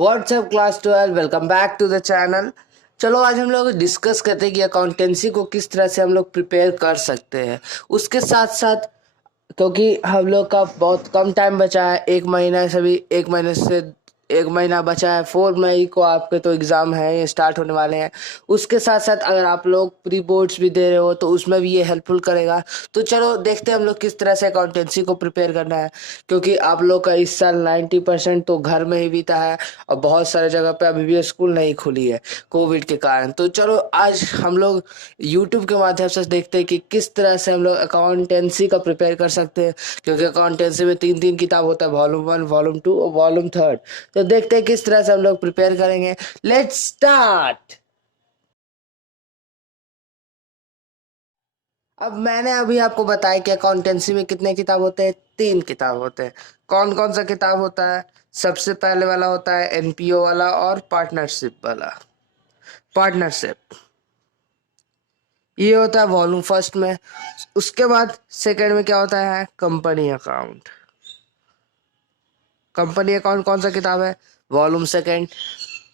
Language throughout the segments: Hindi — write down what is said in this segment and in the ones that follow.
WhatsApp class 12 welcome back to the channel. चलो आज हम लोग डिस्कस करते हैं कि अकाउंटेंसी को किस तरह से हम लोग प्रिपेयर कर सकते हैं। उसके साथ साथ क्योंकि हम लोग का बहुत कम टाइम बचा है, एक महीना बचा है। 4 मई को आपके तो एग्ज़ाम है, ये स्टार्ट होने वाले हैं। उसके साथ साथ अगर आप लोग प्री बोर्ड्स भी दे रहे हो तो उसमें भी ये हेल्पफुल करेगा। तो चलो देखते हैं हम लोग किस तरह से अकाउंटेंसी को प्रिपेयर करना है, क्योंकि आप लोग का इस साल 90% तो घर में ही बीता है और बहुत सारे जगह पे अभी भी स्कूल नहीं खुली है कोविड के कारण। तो चलो आज हम लोग यूट्यूब के माध्यम से देखते हैं कि किस तरह से हम लोग अकाउंटेंसी का प्रिपेयर कर सकते हैं, क्योंकि अकाउंटेंसी में 3 किताब होता है, वॉल्यूम 1, वॉल्यूम 2 और वॉल्यूम 3। तो देखते हैं किस तरह से हम लोग प्रिपेयर करेंगे। Let's start. अब मैंने अभी आपको बताया कि अकाउंटेंसी में कितने किताब होते हैं, 3 किताब होते हैं। कौन कौन सा किताब होता है? सबसे पहले वाला होता है एनपीओ वाला और पार्टनरशिप वाला। पार्टनरशिप ये होता है वॉल्यूम फर्स्ट में। उसके बाद सेकंड में क्या होता है? Company account. कंपनी अकाउंट कौन सा किताब है? Volume second.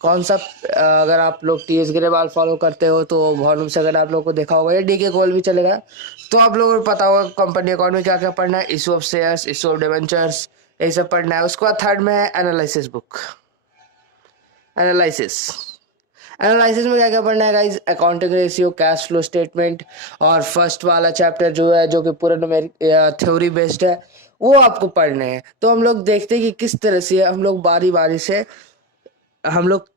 कौन सा? अगर आप लोग टीएस ग्रेवाल फॉलो करते हो तो वॉल्यूम सेकंड आप लोगों को देखा होगा, या डीके कोल भी चलेगा। तो आप लोगों को पता होगा कंपनी अकाउंट में क्या क्या पढ़ना है। Issue of shares, issue of debentures, यही सब पढ़ना है। उसके बाद थर्ड में है एनालिसिस बुक। एनालिसिस एनालिसिस में क्या क्या पढ़ना है guys? Accounting ratio, cash flow statement, और फर्स्ट वाला चैप्टर जो है, जो कि पूरा थ्योरी बेस्ड है, वो आपको पढ़ने हैं। तो हम लोग देखते हैं कि किस तरह से हम लोग बारी बारी से हम लोग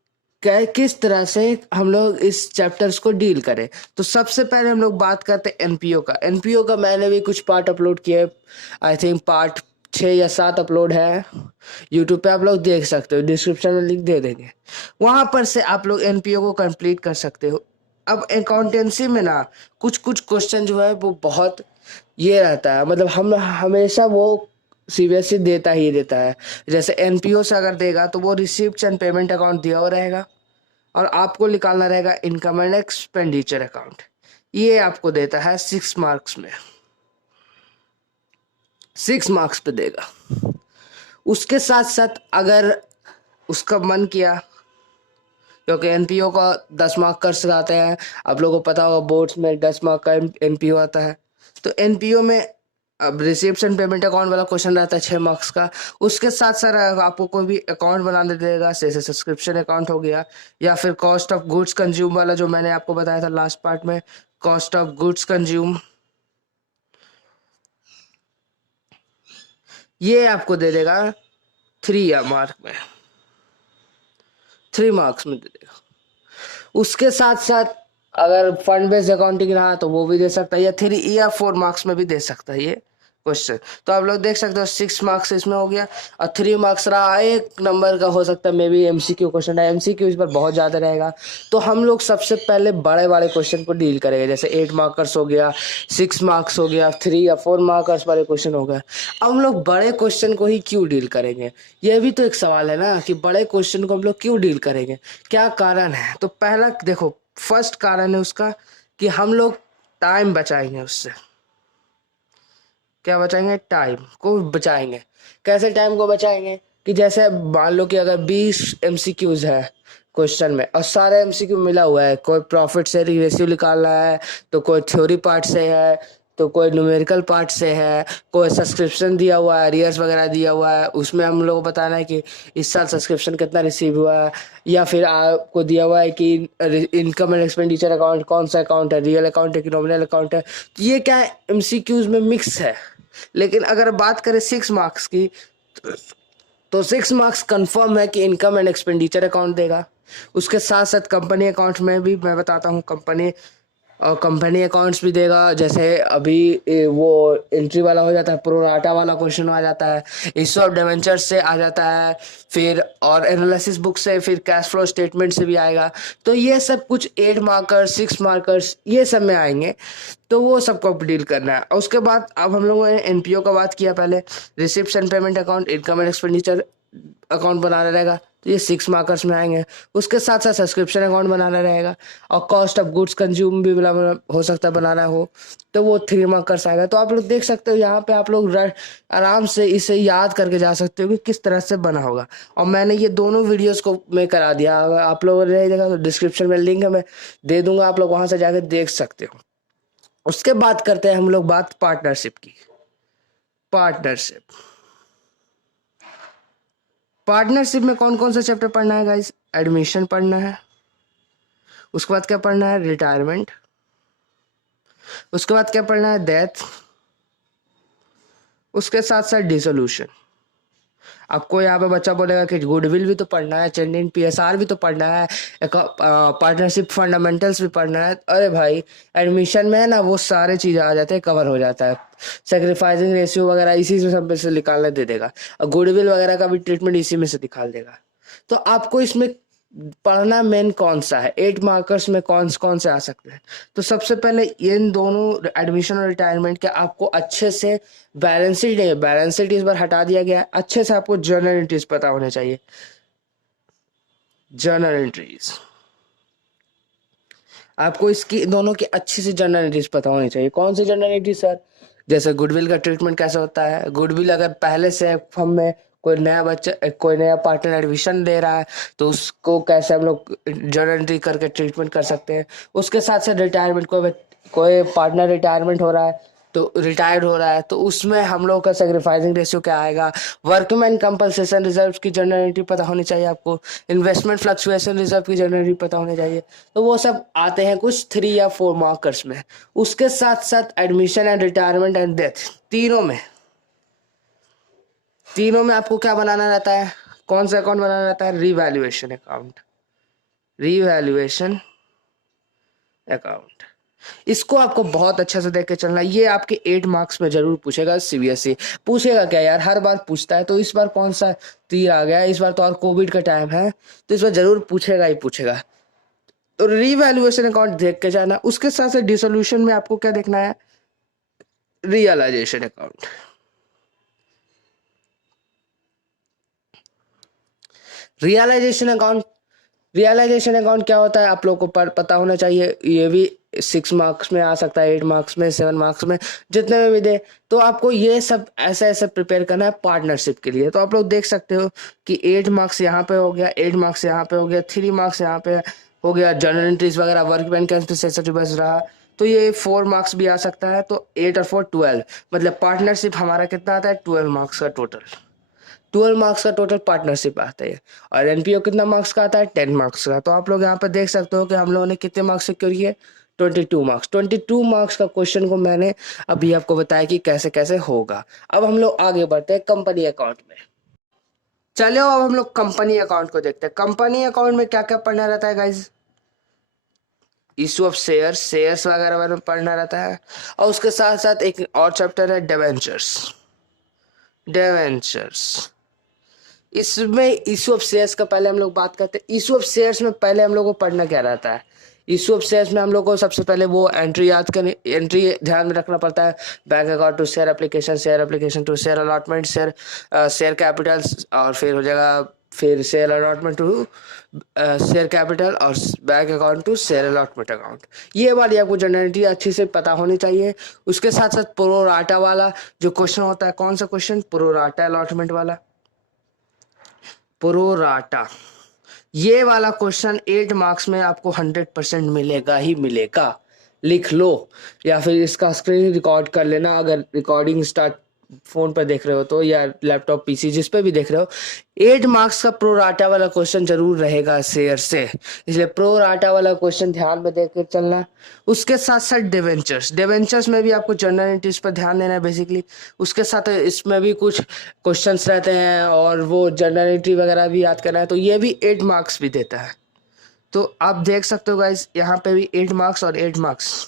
किस तरह से हम लोग इस चैप्टर्स को डील करें। तो सबसे पहले हम लोग बात करते हैं एनपीओ का। एनपीओ का मैंने भी कुछ पार्ट अपलोड किए, आई थिंक पार्ट 6 या 7 अपलोड है यूट्यूब पे, आप लोग देख सकते हो, डिस्क्रिप्शन में लिंक दे देंगे। वहां पर से आप लोग एनपीओ को कंप्लीट कर सकते हो। अब अकाउंटेंसी में ना कुछ कुछ क्वेश्चन जो है वो बहुत ये रहता है, मतलब हम हमेशा वो सीबीएसई देता है। जैसे एनपीओ से अगर देगा तो वो रिसिप्ट एंड पेमेंट अकाउंट दिया हुआ रहेगा, और आपको निकालना रहेगा इनकम एंड एक्सपेंडिचर अकाउंट। ये आपको देता है 6 मार्क्स में, 6 मार्क्स पे देगा। उसके साथ साथ अगर उसका मन किया, क्योंकि एनपीओ का 10 मार्क कर सिखाते हैं, आप लोगों को पता होगा बोर्ड्स में 10 मार्क का एनपीओ आता है। तो एनपीओ में अब रिसिप्ट एंड पेमेंट अकाउंट वाला क्वेश्चन रहता है 6 मार्क्स का। उसके साथ साथ आपको कोई भी अकाउंट बनाने देगा, जैसे सब्सक्रिप्शन अकाउंट हो गया, या फिर कॉस्ट ऑफ गुड्स कंज्यूम वाला जो मैंने आपको बताया था लास्ट पार्ट में, कॉस्ट ऑफ गुड्स कंज्यूम, ये आपको दे देगा 3 मार्क में, 3 मार्क्स में दे देगा। उसके साथ साथ अगर फंड बेस्ड अकाउंटिंग रहा तो वो भी दे सकता है, या 3 या 4 मार्क्स में भी दे सकता है ये क्वेश्चन। तो आप लोग देख सकते हो 6 मार्क्स इसमें हो गया, और 3 मार्क्स रहा 1 नंबर का हो सकता है मे बी एमसीक्यू क्वेश्चन है। एमसीक्यू इस पर बहुत ज़्यादा रहेगा। तो हम लोग सबसे पहले बड़े बड़े क्वेश्चन को डील करेंगे, जैसे 8 मार्कर्स हो गया, 6 मार्क्स हो गया, 3 या 4 मार्कर्स वाले क्वेश्चन हो गए। अब हम लोग बड़े क्वेश्चन को ही क्यों डील करेंगे? यह भी तो एक सवाल है ना, कि बड़े क्वेश्चन को हम लोग क्यों डील करेंगे, क्या कारण है? तो पहला देखो, फर्स्ट कारण है उसका कि हम लोग टाइम बचाएंगे उससे। क्या बचाएंगे? टाइम को बचाएंगे। कैसे टाइम को बचाएंगे? कि जैसे मान लो कि अगर 20 एमसीक्यूज है क्वेश्चन में, और सारे एमसीक्यू मिला हुआ है, कोई प्रॉफिट शेयरिंग रेशियो निकालना है, तो कोई थ्योरी पार्ट से है, तो कोई न्यूमेरिकल पार्ट से है, कोई सब्सक्रिप्शन दिया हुआ है, अरियर्स वगैरह दिया हुआ है, उसमें हम लोग को बताना है कि इस साल सब्सक्रिप्शन कितना रिसीव हुआ है, या फिर आपको दिया हुआ है कि इनकम एंड एक्सपेंडिचर अकाउंट कौन सा अकाउंट है, रियल अकाउंट है कि नॉमिनल अकाउंट है। तो ये क्या है, एमसीक्यूज में मिक्स है। लेकिन अगर बात करें 6 मार्क्स की, तो 6 मार्क्स कंफर्म है कि इनकम एंड एक्सपेंडिचर अकाउंट देगा। उसके साथ साथ कंपनी अकाउंट में भी मैं बताता हूँ, कंपनी और कंपनी अकाउंट्स भी देगा। जैसे अभी वो एंट्री वाला हो जाता है, प्रोराटा वाला क्वेश्चन आ जाता है, इशू ऑफ डिवेंचर्स से आ जाता है, फिर और एनालिसिस बुक से, फिर कैश फ्लो स्टेटमेंट से भी आएगा। तो ये सब कुछ 8 मार्कर्स, 6 मार्कर्स ये सब में आएंगे। तो वो सबको डील करना है। और उसके बाद अब हम लोगों ने एनपीओ का बात किया, पहले receipt and payment account, income and expenditure account बनाना रहेगा। तो ये 6 मार्कर्स में आएंगे। उसके साथ साथ सब्सक्रिप्शन अकाउंट बनाना रहेगा, और कॉस्ट ऑफ गुड्स कंज्यूम भी हो सकता है बनाना हो, तो वो 3 मार्कर्स आएगा। तो आप लोग देख सकते हो यहाँ पे आप लोग आराम से इसे याद करके जा सकते हो कि किस तरह से बना होगा। और मैंने ये दोनों वीडियोस को मैं करा दिया, अगर आप लोगों ने नहीं देखा तो डिस्क्रिप्शन में लिंक है, मैं दे दूंगा, आप लोग वहां से जाकर देख सकते हो। उसके बाद करते हैं हम लोग बात पार्टनरशिप की। पार्टनरशिप पार्टनरशिप में कौन कौन सा चैप्टर पढ़ना है गाइस? एडमिशन पढ़ना है, उसके बाद क्या पढ़ना है? रिटायरमेंट, उसके बाद क्या पढ़ना है? डेथ, उसके साथ साथ डिसोल्यूशन। आपको यहाँ पे बच्चा बोलेगा कि गुडविल भी तो पढ़ना है, चेंजिंग पीएसआर भी तो पढ़ना है, पार्टनरशिप फंडामेंटल्स भी पढ़ना है। अरे भाई एडमिशन में है ना वो सारे चीज़ आ जाते हैं, कवर हो जाता है। सेक्रीफाइसिंग रेशियो वगैरह इसी से सब में से निकालने दे देगा, और गुडविल वगैरह का भी ट्रीटमेंट इसी में से निकाल देगा। तो आपको इसमें पढ़ना मेन कौन सा है, 8 मार्कर्स में कौन कौन से आ सकते हैं? तो सबसे पहले इन दोनों एडमिशन और रिटायरमेंट के आपको अच्छे से बैलेंस शीट इस बार हटा दिया गया है, अच्छे से आपको जर्नल एंट्रीज पता होने चाहिए। जर्नल एंट्रीज आपको इसकी दोनों की अच्छी सी जर्नल एंट्रीज पता होनी चाहिए। कौन सी जर्नल एंट्री सर? जैसे गुडविल का ट्रीटमेंट कैसे होता है, गुडविल अगर पहले से फर्म में कोई नया पार्टनर एडमिशन ले रहा है तो उसको कैसे हम लोग जर्नल एंट्री करके ट्रीटमेंट कर सकते हैं। उसके साथ साथ रिटायरमेंट, कोई पार्टनर रिटायरमेंट हो रहा है तो रिटायर्ड हो रहा है तो उसमें हम लोग का सेक्रीफाइसिंग रेशियो क्या आएगा। वर्कमैन कंपनसेशन रिजर्व की जर्नल एंट्री पता होनी चाहिए आपको। इन्वेस्टमेंट फ्लक्चुएशन रिजर्व की जर्नल एंट्री पता होनी चाहिए। तो वो सब आते हैं कुछ 3 या 4 मार्कर्स में। उसके साथ साथ admission and retirement and death, तीनों में आपको क्या बनाना रहता है? कौन सा अकाउंट बनाना रहता है? Revaluation account. रिवैल्यूएशन अकाउंट, इसको आपको बहुत अच्छे से देख के चलना। ये आपके 8 मार्क्स में जरूर पूछेगा, सीबीएसई पूछेगा क्या यार, हर बार पूछता है। तो इस बार कौन सा तीर आ गया, इस बार तो और कोविड का टाइम है तो इस बार जरूर पूछेगा ही पूछेगा। तो रिवैल्यूएशन अकाउंट देख के जाना। उसके साथ साथ डिसोल्यूशन में आपको क्या देखना है? Realisation account. रियलाइजेशन अकाउंट क्या होता है आप लोगों को पता होना चाहिए। ये भी 6 मार्क्स में आ सकता है, 8 मार्क्स में, 7 मार्क्स में, जितने में भी दे। तो आपको ये सब ऐसे ऐसे प्रिपेयर करना है पार्टनरशिप के लिए। तो आप लोग देख सकते हो कि 8 मार्क्स यहाँ पे हो गया, 8 मार्क्स यहाँ पे हो गया, 3 मार्क्स यहाँ पे हो गया, जर्नल एंट्रीज वगैरह, वर्कमैन कैंसिल बस रहा। तो ये 4 मार्क्स भी आ सकता है। तो 8 और 4 12, मतलब पार्टनरशिप हमारा कितना आता है? 12 मार्क्स का टोटल। 12 मार्क्स का टोटल पार्टनरशिप आता है। और एनपीओ कितना मार्क्स का आता है? 10 मार्क्स का। तो आप लोग यहाँ पर देख सकते हो कि हम लोगों ने कितने मार्क्स सिक्योर किए? 22 मार्क्स। 22 मार्क्स का क्वेश्चन को मैंने अभी आपको बताया कि कैसे कैसे होगा। अब हम लोग आगे बढ़ते हैं कंपनी अकाउंट में। चलो अब हम लोग कंपनी अकाउंट को देखते हैं। कंपनी अकाउंट में क्या क्या पढ़ना रहता है गाइज? इशू ऑफ शेयर्स वगैरह में पढ़ना रहता है। और उसके साथ साथ एक और चैप्टर है डिवेंचर्स। इसमें इशू ऑफ शेयर्स का पहले हम लोग बात करते हैं। इशू ऑफ शेयर्स में पहले हम लोग को पढ़ना क्या रहता है? इशू ऑफ शेयर्स में हम लोग को सबसे पहले वो एंट्री ध्यान में रखना पड़ता है। Bank account to share application to share allotment, share capital, और फिर हो जाएगा फिर share allotment to share capital, और bank account to share allotment account. ये वाली आपको जनरलिटी अच्छी से पता होनी चाहिए। उसके साथ साथ प्रोराटा वाला जो क्वेश्चन होता है, कौन सा क्वेश्चन? प्रोराटा अलॉटमेंट वाला, प्रोराटा। ये वाला क्वेश्चन 8 मार्क्स में आपको 100% मिलेगा ही मिलेगा। लिख लो या फिर इसका स्क्रीन रिकॉर्ड कर लेना, अगर रिकॉर्डिंग स्टार्ट फोन पर देख रहे हो तो, या लैपटॉप पीसी जिस पे भी देख रहे हो। 8 मार्क्स का प्रोराटा वाला क्वेश्चन जरूर रहेगा शेयर से, इसलिए प्रोराटा वाला क्वेश्चन ध्यान में देकर चलना। उसके साथ साथ डिवेंचर्स में भी आपको जर्नल एंट्रीज पर ध्यान देना है बेसिकली। उसके साथ इसमें भी कुछ क्वेश्चंस रहते हैं और वो जर्नल एंट्री वगैरह भी याद करना है। तो ये भी 8 मार्क्स भी देता है। तो आप देख सकते हो गाइस, यहाँ पे भी 8 मार्क्स और 8 मार्क्स,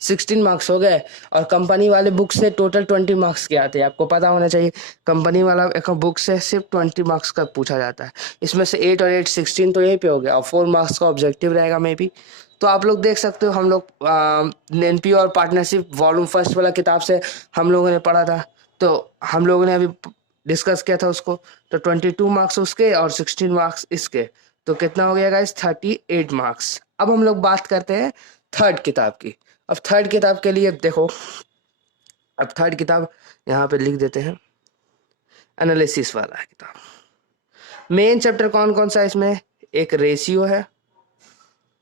16 मार्क्स हो गए। और कंपनी वाले बुक से टोटल 20 मार्क्स के आते हैं, आपको पता होना चाहिए। कंपनी वाला एक बुक से सिर्फ 20 मार्क्स का पूछा जाता है। इसमें से 8 और 8 16 तो यहीं पे हो गया, और 4 मार्क्स का ऑब्जेक्टिव रहेगा मे बी। तो आप लोग देख सकते हो, हम लोग एनपीओ और पार्टनरशिप वॉल्यूम फर्स्ट वाला किताब से हम लोगों ने पढ़ा था। तो हम लोगों ने अभी डिस्कस किया था उसको, तो 22 मार्क्स उसके और 16 मार्क्स इसके, तो कितना हो गया गाइस 38 मार्क्स। अब हम लोग बात करते हैं थर्ड किताब की। अब थर्ड किताब के लिए देखो, अब थर्ड किताब यहाँ पे लिख देते हैं, एनालिसिस वाला है किताब। मेन चैप्टर कौन कौन सा है इसमें, एक रेशियो है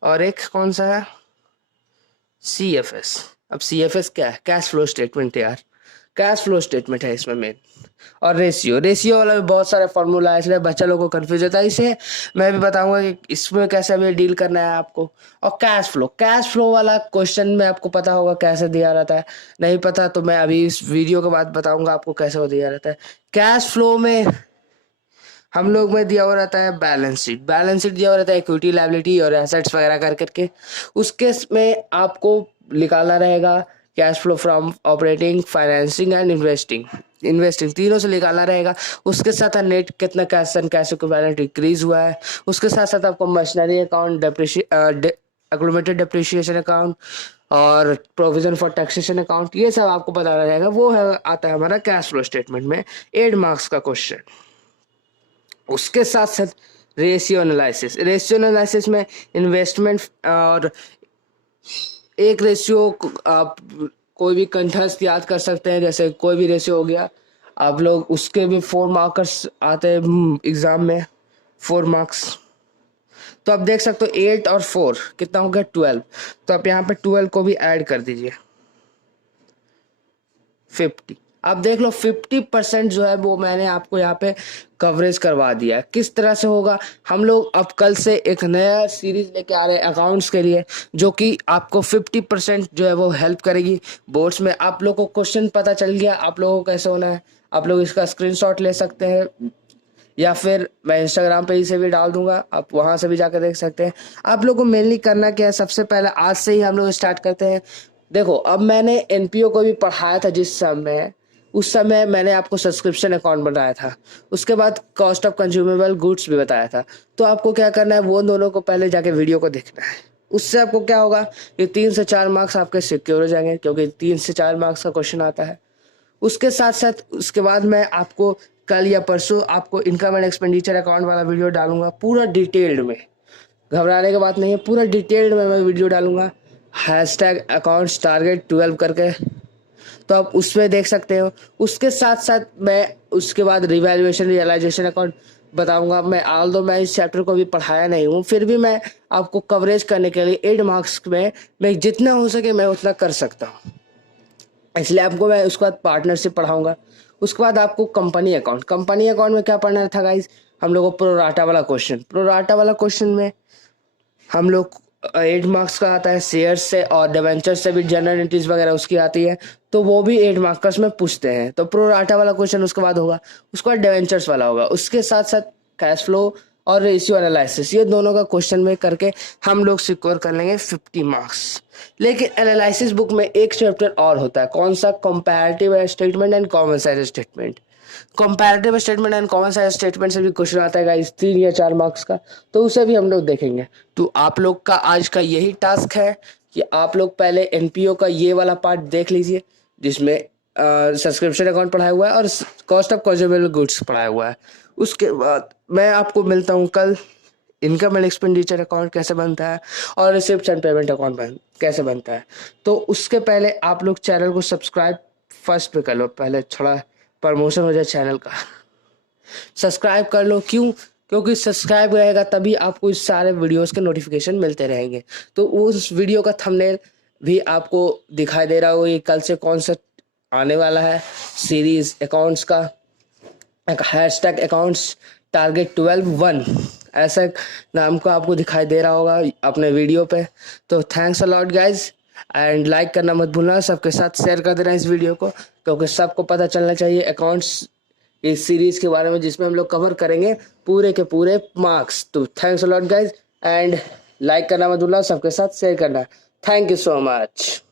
और एक कौन सा है, CFS। अब CFS क्या है, कैश फ्लो स्टेटमेंट यार, कैश फ्लो स्टेटमेंट है इसमें मेन। और रेशियो वाला भी बहुत सारे फॉर्मूला है, इसलिए बच्चा लोगों को कंफ्यूज होता है, इसे मैं भी बताऊंगा कि इसमें कैसे भी डील करना है आपको। और कैश फ्लो वाला क्वेश्चन में आपको पता होगा कैसे दिया रहता है, नहीं पता तो मैं अभी इस वीडियो के बाद बताऊंगा आपको कैसे वो दिया रहता है। कैश फ्लो में हम लोग में दिया हुआ रहता है बैलेंस शीट दिया हुआ रहता है, इक्विटी लायबिलिटी और एसेट्स वगैरह कर करके, उसके में आपको निकालना रहेगा cash flow from operating, financing and investing तीनों से निकालना रहेगा। उसके साथ नेट कितना cash and cash equivalent increase हुआ है, उसके साथ साथ आपको मशीनरी अकाउंट, एक्लूमेटेड डेप्रिसिएशन अकाउंट और प्रोविजन फॉर टैक्सेशन अकाउंट, ये सब आपको बताना रहेगा। वो है आता है हमारा कैश फ्लो स्टेटमेंट में 8 मार्क्स का क्वेश्चन। उसके साथ साथ रेशियो एनालिसिस में इन्वेस्टमेंट और एक रेशियो आप कोई भी कंठस्थ याद कर सकते हैं, जैसे कोई भी रेशियो हो गया आप लोग, उसके भी 4 मार्कर्स आते हैं एग्जाम में, 4 मार्क्स। तो आप देख सकते हो 8 और 4 कितना हो गया 12, तो आप यहाँ पे 12 को भी ऐड कर दीजिए 50। आप देख लो 50% जो है वो मैंने आपको यहाँ पे कवरेज करवा दिया है। किस तरह से होगा, हम लोग अब कल से एक नया सीरीज लेके आ रहे हैं अकाउंट्स के लिए, जो कि आपको 50% जो है वो हेल्प करेगी बोर्ड्स में। आप लोग को क्वेश्चन पता चल गया आप लोगों को कैसे होना है, आप लोग इसका स्क्रीनशॉट ले सकते हैं या फिर मैं इंस्टाग्राम पे इसे भी डाल दूंगा, आप वहां से भी जाकर देख सकते हैं। आप लोग को मेनली करना क्या है, सबसे पहले आज से ही हम लोग स्टार्ट करते हैं। देखो अब मैंने एनपीओ को भी पढ़ाया था जिस समय, उस समय मैंने आपको सब्सक्रिप्शन अकाउंट बनाया था, उसके बाद कॉस्ट ऑफ कंज्यूमेबल गुड्स भी बताया था। तो आपको क्या करना है, वो दोनों को पहले जाके वीडियो को देखना है। उससे आपको क्या होगा, ये 3 से 4 मार्क्स आपके सिक्योर हो जाएंगे, क्योंकि 3 से 4 मार्क्स का क्वेश्चन आता है। उसके साथ साथ उसके बाद मैं आपको कल या परसों आपको इनकम एंड एक्सपेंडिचर अकाउंट वाला वीडियो डालूंगा पूरा डिटेल्ड में, घबराने की बात नहीं है, पूरा डिटेल्ड में मैं वीडियो डालूंगा हैशटैग अकाउंट्स टारगेट 12 करके, तो आप उसमें देख सकते हो। उसके साथ साथ मैं उसके बाद रिवैल्यूएशन रियलाइजेशन अकाउंट बताऊंगा। मैं इस चैप्टर को भी पढ़ाया नहीं हूँ, फिर भी मैं आपको कवरेज करने के लिए 8 मार्क्स में मैं जितना हो सके मैं उतना कर सकता हूँ, इसलिए आपको मैं उसके बाद पार्टनरशिप पढ़ाऊंगा। उसके बाद आपको कंपनी अकाउंट में क्या पढ़ना था गाइस, हम लोग को प्रोराटा वाला क्वेश्चन में हम लोग 8 मार्क्स का आता है शेयर से, और डिवेंचर से भी जनरल एंट्रीज वगैरह उसकी आती है, तो वो भी 8 मार्क्स में पूछते हैं। तो प्रोराटा वाला क्वेश्चन उसके बाद होगा, उसके बाद डिवेंचर्स वाला होगा, उसके साथ साथ कैश फ्लो और रेशियो एनालिसिस, ये दोनों का क्वेश्चन में करके हम लोग सिक्योर कर लेंगे 50 मार्क्स। लेकिन एनालिसिस बुक में एक चैप्टर और होता है, कौन सा, comparative statement and common size statement. Comparative statement and common size statement से भी क्वेश्चन आता है गाइस 3 या 4 मार्क्स का, तो उसे भी हम लोग देखेंगे। तो आप लोग का आज का यही टास्क है कि आप लोग पहले एनपीओ का ये वाला पार्ट देख लीजिए, जिसमें सब्सक्रिप्शन अकाउंट पढ़ाया हुआ है और कॉस्ट ऑफ कंज्यूमेबल गुड्स पढ़ाया हुआ है। उसके बाद मैं आपको मिलता हूँ कल, इनकम एंड एक्सपेंडिचर अकाउंट कैसे बनता है और रिसिप्ट एंड पेमेंट अकाउंट कैसे बनता है। तो उसके पहले आप लोग चैनल को सब्सक्राइब फर्स्ट पे कर लो, पहले थोड़ा प्रमोशन हो जाए चैनल का, सब्सक्राइब कर लो। क्यों, क्योंकि सब्सक्राइब रहेगा तभी आपको इस सारे वीडियोस के नोटिफिकेशन मिलते रहेंगे। तो उस वीडियो का थंबनेल भी आपको दिखाई दे रहा होगा, ये कल से कौन सा आने वाला है सीरीज अकाउंट्स का, एक हैशटैग अकाउंट्स टारगेट 12 ऐसा नाम को आपको दिखाई दे रहा होगा अपने वीडियो पे। तो thanks a lot guys, and like करना मत भूलना, सबके साथ शेयर कर देना इस वीडियो को, क्योंकि सबको पता चलना चाहिए अकाउंट्स इस सीरीज के बारे में, जिसमें हम लोग कवर करेंगे पूरे के पूरे मार्क्स। तो thanks a lot guys, and like करना मत भूलना, सबके साथ शेयर करना। Thank you so much.